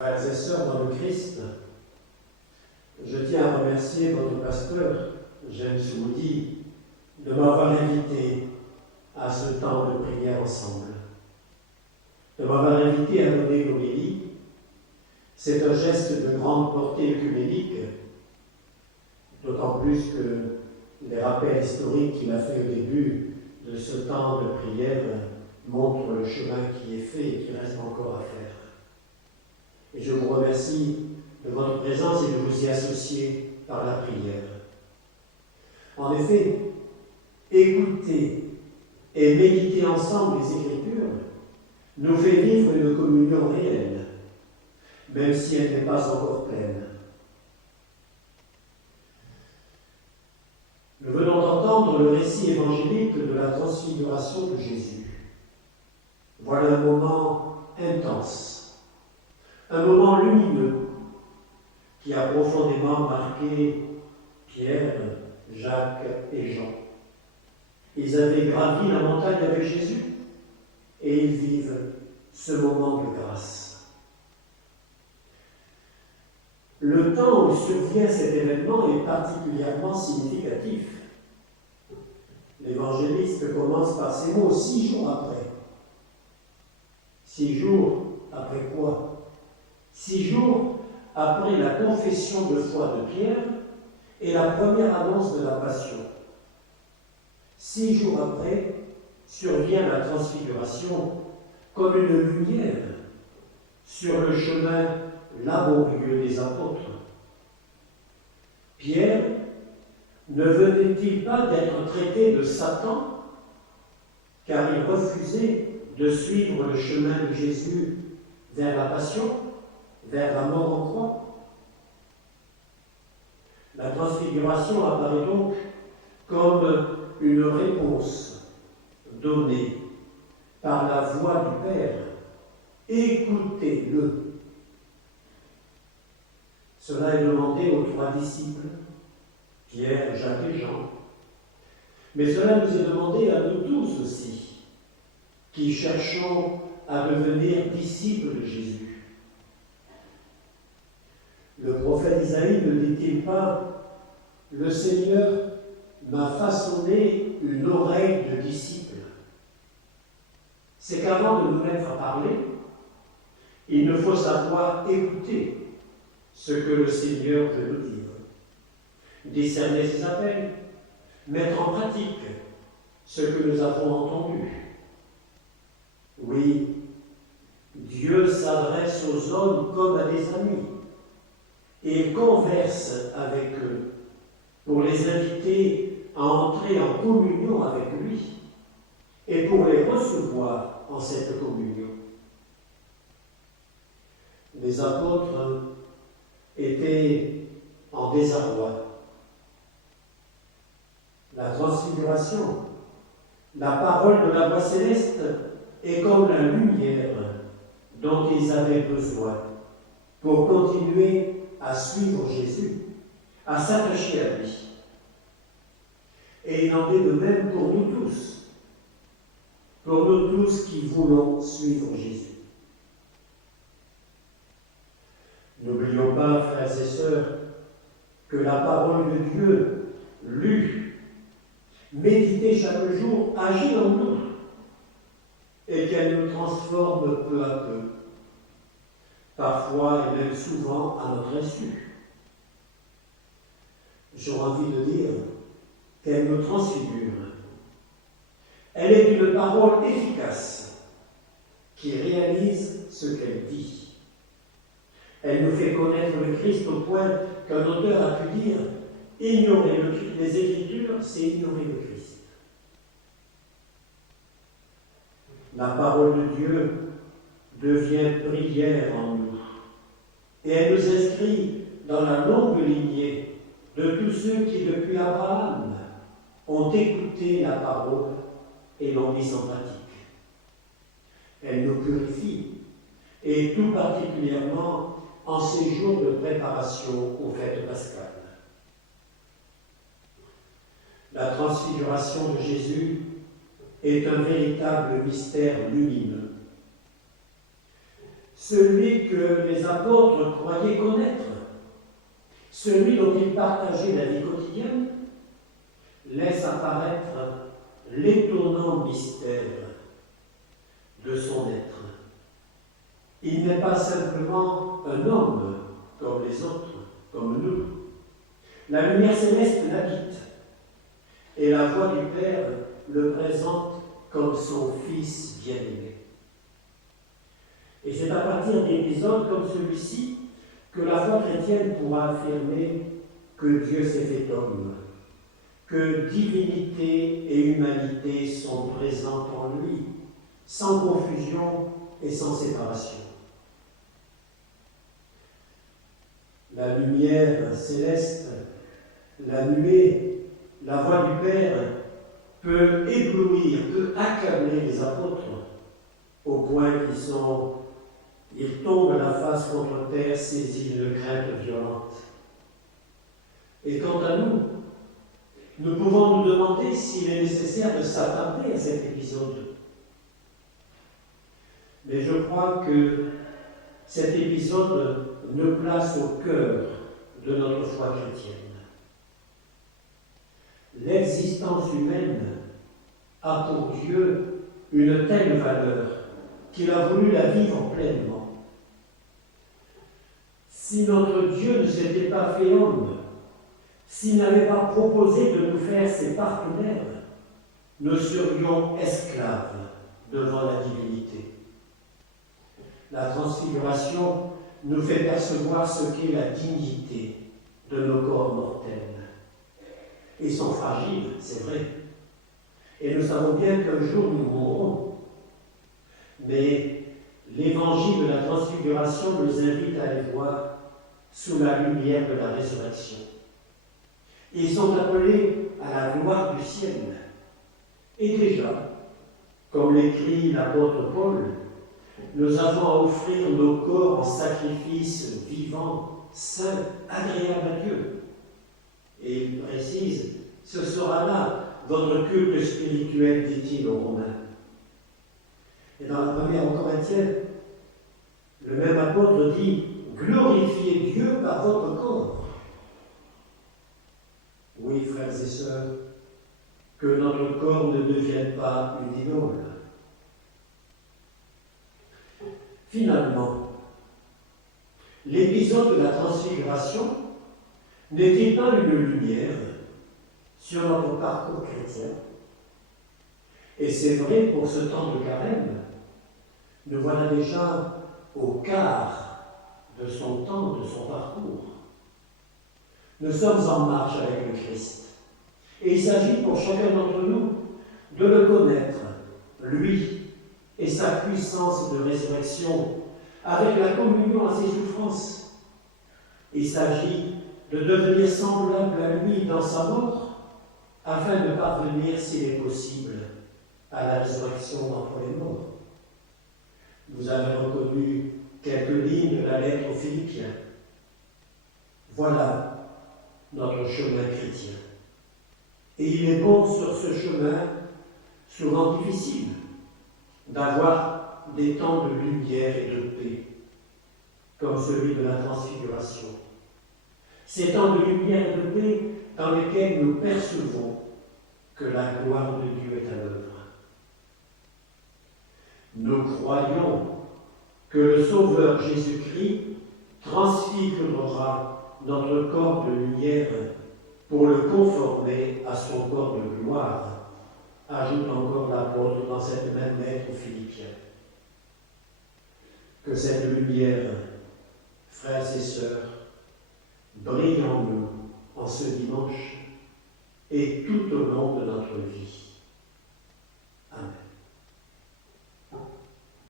Frères et sœurs dans le Christ, je tiens à remercier votre pasteur, James Moody, de m'avoir invité à ce temps de prière ensemble, de m'avoir invité à donner l'homélie. C'est un geste de grande portée œcuménique, d'autant plus que les rappels historiques qu'il a fait au début de ce temps de prière montrent le chemin qui est fait et qui reste encore à faire. Et je vous remercie de votre présence et de vous y associer par la prière. En effet, écouter et méditer ensemble les Écritures nous fait vivre une communion réelle, même si elle n'est pas encore pleine. Nous venons d'entendre le récit évangélique de la transfiguration de Jésus. Voilà un moment intense, un moment lumineux qui a profondément marqué Pierre, Jacques et Jean. Ils avaient gravi la montagne avec Jésus et ils vivent ce moment de grâce. Le temps où survient cet événement est particulièrement significatif. L'évangéliste commence par ces mots, 6 jours après. 6 jours après quoi? 6 jours après la confession de foi de Pierre et la première annonce de la passion. 6 jours après survient la transfiguration comme une lumière sur le chemin laborieux des apôtres. Pierre ne venait-il pas d'être traité de Satan car il refusait de suivre le chemin de Jésus vers la passion, vers la mort en croix? La transfiguration apparaît donc comme une réponse donnée par la voix du Père. Écoutez-le. Cela est demandé aux 3 disciples, Pierre, Jacques et Jean. Mais cela nous est demandé à nous tous aussi, qui cherchons à devenir disciples de Jésus. Le prophète Isaïe ne dit-il pas « Le Seigneur m'a façonné une oreille de disciple ». C'est qu'avant de nous mettre à parler, il nous faut savoir écouter ce que le Seigneur veut nous dire, discerner ses appels, mettre en pratique ce que nous avons entendu. Oui, Dieu s'adresse aux hommes comme à des amis et il converse avec eux pour les inviter à entrer en communion avec lui et pour les recevoir en cette communion. Les apôtres étaient en désarroi. La transfiguration, la parole de la voix céleste est comme la lumière dont ils avaient besoin pour continuer à suivre Jésus, à s'attacher à lui. Et il en est de même pour nous tous qui voulons suivre Jésus. N'oublions pas, frères et sœurs, que la parole de Dieu, lue, méditée chaque jour, agit en nous et qu'elle nous transforme peu à peu, parfois et même souvent à notre insu. J'aurais envie de dire qu'elle nous transfigure. Elle est une parole efficace qui réalise ce qu'elle dit. Elle nous fait connaître le Christ au point qu'un auteur a pu dire « Ignorer les Écritures, c'est ignorer le Christ ». La parole de Dieu devient prière en nous et elle nous inscrit dans la longue lignée de tous ceux qui, depuis Abraham, ont écouté la parole et l'ont mise en pratique. Elle nous purifie, et tout particulièrement en ces jours de préparation aux fêtes pascales. La transfiguration de Jésus est un véritable mystère lumineux. celui que les apôtres croyaient connaître, celui dont ils partageaient la vie quotidienne, laisse apparaître l'étonnant mystère de son être. Il n'est pas simplement un homme comme les autres, comme nous. La lumière céleste l'habite et la voix du Père le présente comme son Fils bien-aimé. Et c'est à partir d'épisodes comme celui-ci que la foi chrétienne pourra affirmer que Dieu s'est fait homme, que divinité et humanité sont présentes en lui, sans confusion et sans séparation. La lumière céleste, la nuée, la voix du Père peut éblouir, peut accabler les apôtres au point qu'ils tombent la face contre terre saisis d'une crainte violente. Et quant à nous, nous pouvons nous demander s'il est nécessaire de s'attarder à cet épisode. Mais je crois que cet épisode nous place au cœur de notre foi chrétienne. L'existence humaine a pour Dieu une telle valeur qu'il a voulu la vivre pleinement. Si notre Dieu ne s'était pas fait homme, s'il n'avait pas proposé de nous faire ses partenaires, nous serions esclaves devant la divinité. La transfiguration nous fait percevoir ce qu'est la dignité de nos corps mortels. Ils sont fragiles, c'est vrai. Et nous savons bien qu'un jour nous mourrons. Mais l'évangile de la transfiguration nous invite à les voir sous la lumière de la résurrection. Ils sont appelés à la gloire du ciel. Et déjà, comme l'écrit l'apôtre Paul, nous avons à offrir nos corps en sacrifice vivant, saint, agréable à Dieu. Et il précise, ce sera là votre culte spirituel, dit-il aux Romains. Et dans la première aux Corinthiens, le même apôtre dit, glorifiez Dieu par votre corps. Oui, frères et sœurs, que notre corps ne devienne pas une idole. Finalement, l'épisode de la transfiguration n'est-il pas une lumière sur notre parcours chrétien? Et c'est vrai pour ce temps de carême, nous voilà déjà au quart de son temps, de son parcours. Nous sommes en marche avec le Christ. Et il s'agit pour chacun d'entre nous de le connaître, lui, et sa puissance de résurrection, avec la communion à ses souffrances. Il s'agit de devenir semblable à lui dans sa mort, afin de parvenir, s'il est possible, à la résurrection d'entre les morts. Vous avez reconnu quelques lignes de la lettre aux Philippiens. Voilà notre chemin chrétien. Et il est bon sur ce chemin, souvent difficile, d'avoir des temps de lumière et de paix, comme celui de la transfiguration. Ces temps de lumière et de paix dans lesquels nous percevons que la gloire de Dieu est à l'œuvre. Nous croyons que le Sauveur Jésus-Christ transfigurera notre corps de lumière pour le conformer à son corps de gloire, ajoute encore l'apôtre dans cette même lettre aux Philippiens. Que cette lumière, frères et sœurs, brille en nous en ce dimanche et tout au long de notre vie.